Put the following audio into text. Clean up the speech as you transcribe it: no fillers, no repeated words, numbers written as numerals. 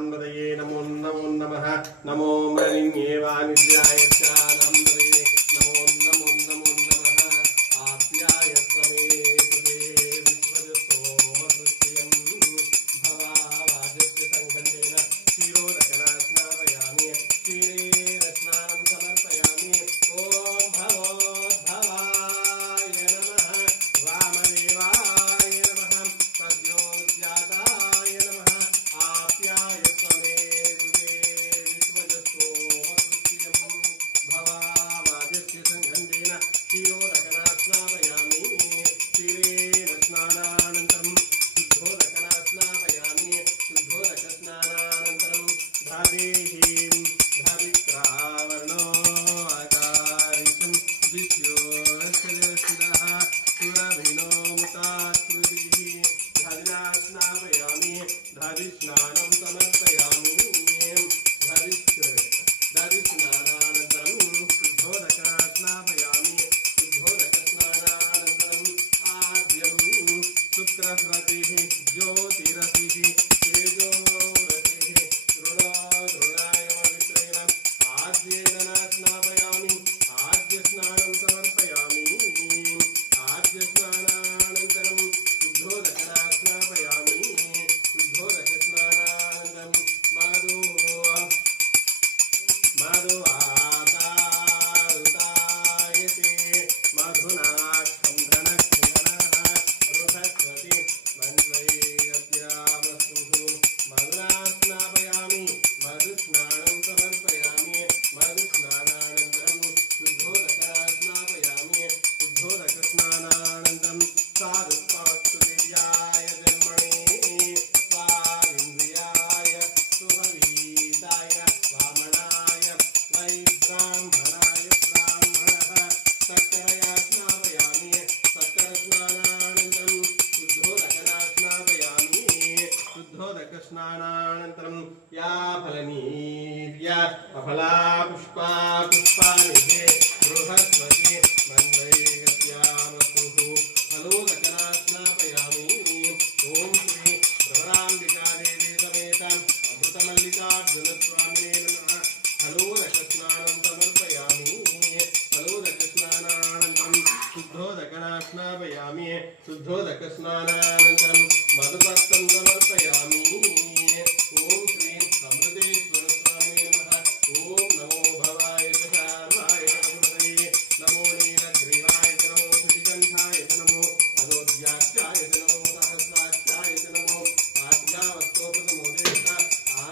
नमो नमो नमः नमो मृण्येवानिद्याय च नम्रये नमो नमो नमो नमः आप्याय त्वमेतदे विश्वजसोमसृत्यं भवावाजस्य संगन्धेन क्षीरोदकना स्नापयामि क्षीरेण स्नानं समर्पयामि ॐ भवोद्भवाय नमः वामदेवाय नमः प्रद्योज्जाताय नमः आप्याय त्वमेतदे विश्वजसोमसृत्यं भवावाजस्य संगन्धेन क्षीरोदकना स्नापयामि क्षीरेण स्नानानन्तरं शुद्धोदकना स्नापयामि शुद्धोदकस्नानानन्तरं धादेहीं धावित्रावर्णो आकारितं विश्वोऽस्यशिरः सुरभिनो मुतात्कृतिः धादिना स्नापयामि धादिस्नानं समर्पयामि धादिस्नानानन्तरं शुद्धोदकना स्नापयामि शुद्धोदकस्नानानन्तरम् आद्यं शुक्रस्रतिः ज्योतिरसिः तेजोरसिः दृढायमवित्रेण आद्येन स्नापयामि आद्यस्नानं समर्पयामि आद्यस्नानानन्तरं शुद्धोदकना स्नापयामि शुद्धोदकस्नानानन्तरं माधुवातारुतायते मधुनाक्षं धनक्षणः बृहस्पति मन्वैरप्यामस्तुः मधुना स्नापयामि मधुस्नानं समर्पयामि मधुस्नानानन्तरं शुद्धोदकना स्नापयामि शुद्धोदकस्नानानन्तरं साधुपाक्तुदिव्याय जन्मणे स्वादिन्द्रियाय सुभवीताय वामनाय वैब्राह्मणाय ब्राह्मणः सक्करया स्नापयामि सक्करस्नानानन्तरं शुद्धोदकना स्नापयामि शुद्धोदकस्नानानन्तरं या फलनीर्या अफला पुष्पा पुष्पानिधे बृहस्पति मन्वैरप्यामस्तुः फलोदकना स्नापयामि ॐ श्री भ्रमराम्बिकादेवी समेत अमृतमल्लिकार्जुनस्वामिने नमः फलोदकस्नानं समर्पयामि फलोदकस्नानानन्तरं शुद्धोदकना स्नापयामि शुद्धोदकस्नानानन्तरं मधुपस्तं